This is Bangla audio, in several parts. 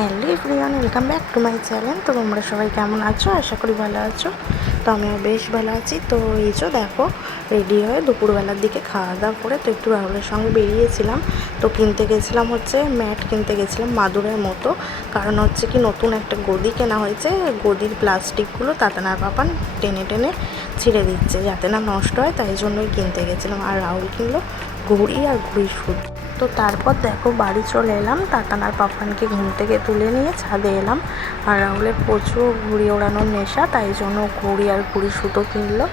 Hello everyone, welcome back to my channel. তো তোমরা সবাই কেমন আছো? আশা করি ভালো আছো। তো আমিও বেশ ভালো আছি। তো এই যে দেখো, রেডি হয়ে দুপুরবেলার দিকে খাওয়া দাওয়া করে তো একটু রাহুলের সঙ্গে বেরিয়েছিলাম। তো কিনতে গেছিলাম হচ্ছে ম্যাট কিনতে গেছিলাম মাদুরের মতো। কারণ হচ্ছে কি, নতুন একটা গদি কেনা হয়েছে। গদির প্লাস্টিকগুলো তাতানার পাপান টেনে টেনে ছিঁড়ে দিচ্ছে যাতে না নষ্ট হয়, তাই জন্যই কিনতে গেছিলাম। আর রাহুল কিনলো ঘুড়ি আর ঘুড়ির সুদ। তো তারপর দেখো বাড়ি চলে এলাম, তাতানার পাপানকে ঘুম থেকে তুলে নিয়ে ছাদে এলাম। আর রাহুলের প্রচুর ঘুড়ি ওড়ানোর নেশা, তাই জন্য ঘুড়ি আর ঘুড়ি সুতো কিনলো।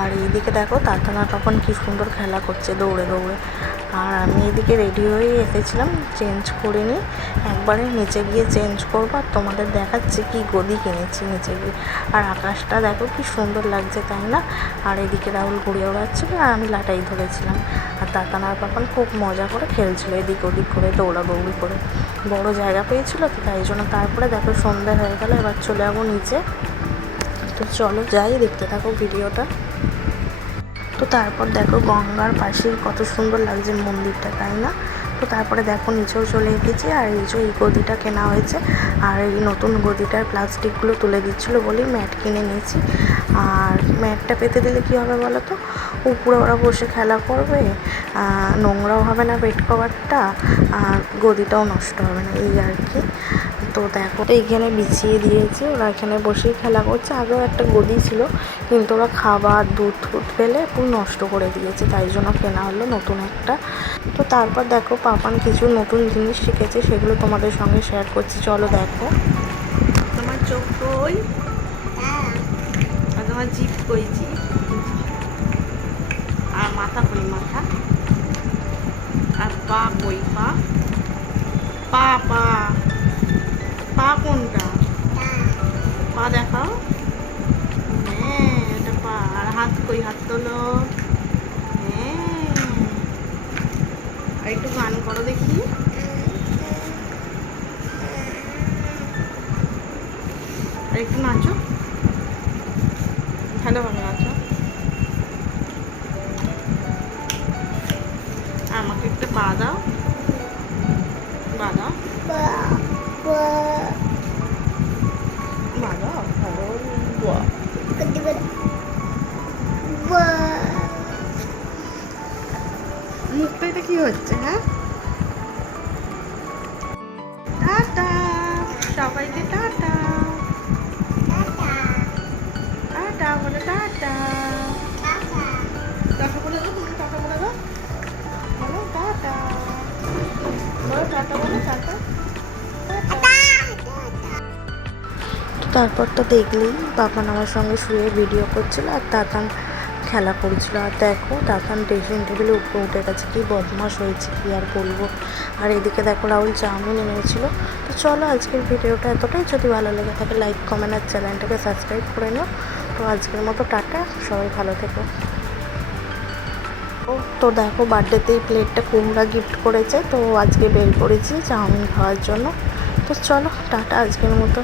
আর এইদিকে দেখো তাতানার পাপান কি সুন্দর খেলা করছে দৌড়ে দৌড়ে। আর আমি এদিকে রেডি হয়ে এসেছিলাম, চেঞ্জ করে নিই, একবারে নিচে গিয়ে চেঞ্জ করবো আর তোমাদের দেখাচ্ছি কি গদি কিনেছি নিচে গিয়ে। আর আকাশটা দেখো কি সুন্দর লাগছে, তাই না? আর এদিকে রাহুল ঘুড়ি ওড়াচ্ছিল আর আমি লাটাই ধরেছিলাম। আর তাতানার পাপান খুব মজা করে খেলছিল এদিক ওদিক করে, দৌড়াদৌড়ি করে। বড় জায়গা পেয়েছিল তো তাই জন্য। তারপরে দেখো সন্ধ্যা হয়ে গেল, এবার চলে যাবো নিচে। তো চলো যাই, দেখতে থাকো ভিডিওটা। তো তারপর দেখো গঙ্গার পাশে কত সুন্দর লাগছে মন্দিরটা, তাই না? তো তারপরে দেখো নিচেও চলে এসেছি। আর এই যে এই গদিটা কেনা হয়েছে, আর এই নতুন গদিটার প্লাস্টিকগুলো তুলে দিচ্ছিলো বলেই ম্যাট কিনে নিয়েছি। আর ম্যাটটা পেতে দিলে কী হবে বলো তো, উপরে ওরা বসে খেলা করবে, নোংরাও হবে না বেড কভারটা, আর গদিটাও নষ্ট হবে না, এই আর কি। তো দেখো এইখানে বিছিয়ে দিয়েছি, ওরা এখানে বসেই খেলা করছে। আগেও একটা গদি ছিল, কিন্তু ওরা খাবার দুধ ফুট ফেলে পুরো নষ্ট করে দিয়েছে, তাই জন্য কেনা হলো নতুন একটা। তো তারপর দেখো পাপান কিছু নতুন জিনিস শিখেছে, সেগুলো তোমাদের সঙ্গে শেয়ার করছি, চলো দেখো। তোমার চোখ কই? আর তোমার জিভ কই? জিভ আর মাথা কই? মাথা আর পা কই? পা পা পা পা কোনটা? পা দেখাও। হ্যাঁ, এটা পা। আর হাত কই? হাত তোলো। হ্যাঁ, আর একটু গান করো দেখি। আর একটু নাচো, ভালোভাবে নাচো। আমাকে একটা পা দাও, পা দাও, পা দাও। মুখটা এটা কি হচ্ছে? হ্যাঁ, টাটা সবাইকে, টাটা টাটা বলে, টাটা টাটা বলে দাও, তুমি টাটা বলে দাও, বলো টাটা, বলো টাটা, বলো টাটা। তো তারপর তো দেখলেই পাপান আমার সঙ্গে শুয়ে ভিডিও করছিল আর তাতান খেলা করছিল। আর দেখো তাতান ড্রেসিং টেবিলে উপরে উঠে গেছে, কি বদমাশ হয়েছে কি আর বলবো। আর এদিকে দেখো রাহুল চাউমিন এনেছিল। তো চলো আজকের ভিডিওটা এতটাই, যদি ভালো লেগে থাকে লাইক কমেন্ট আর চ্যানেলটাকে সাবস্ক্রাইব করে নিও। তো আজকের মতো টাটা, সবাই ভালো থেকো। তো দেখো বার্থডেতেই প্লেটটা কুমড়া গিফট করেছে, তো আজকে বের করেছি চাউমিন খাওয়ার জন্য। তো চলো টাটা আজকের মতো।